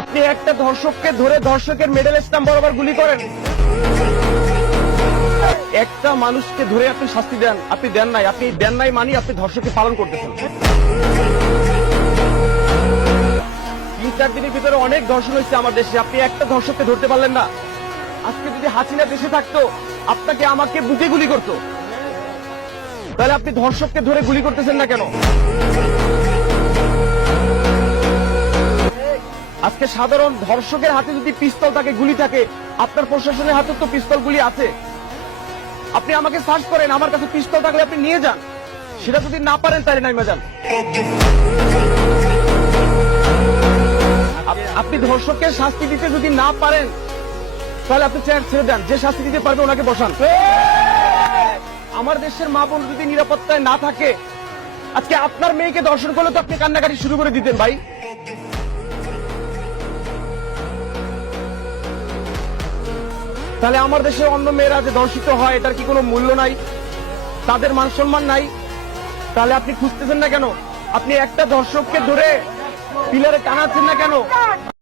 আপনি একটা ধর্ষককে ধরে ধর্ষকের মেডেল স্ট্যাম্প বরাবর গুলি করেন। একটা মানুষকে ধরে আপনি শাস্তি দেন, আপনি দেন নাই, আপনি দেন নাই মানে আপনি ধর্ষককে পালন করতেছেন। 3-4 দিনের ভিতরে অনেক ধর্ষণ হয়েছে আমার দেশে, আপনি একটা ধর্ষককে ধরতে পারলেন না। আজকে যদি হাসিনা দেশে থাকতো আপনাকে আমাকে বুকে গুলি করতো, তাহলে আপনি ধর্ষককে ধরে গুলি করতেছেন না কেন? আজকে সাধারণ ধর্ষকের হাতে যদি পিস্তল থাকে, গুলি থাকে, আপনার প্রশাসনের হাতে তো পিস্তল গুলি আছে। আপনি আমাকে সার্চ করেন, আমার কাছে পিস্তল থাকলে আপনি নিয়ে যান, সেটা যদি না পারেন তাহলে নাইমা যান। আপনি ধর্ষককে শাস্তি দিতে যদি না পারেন তাহলে আপনি চেয়ার ছেড়ে দেন, যে শাস্তি দিতে পারবে ওনাকে বসান। আমার দেশের মা বোন যদি নিরাপত্তায় না থাকে, আজকে আপনার মেয়েকে দর্শন করলে তো আপনি কান্নাকাটি শুরু করে দিতেন ভাই। তাহলে আমার দেশে অন্য মেয়েরা যে ধর্ষিত হয় এটার কি কোনো মূল্য নাই? তাদের মান সম্মান নাই? তাহলে আপনি খুঁজতেছেন না কেন? আপনি একটা ধর্ষককে ধরে পিলারে টানাচ্ছেন না কেন?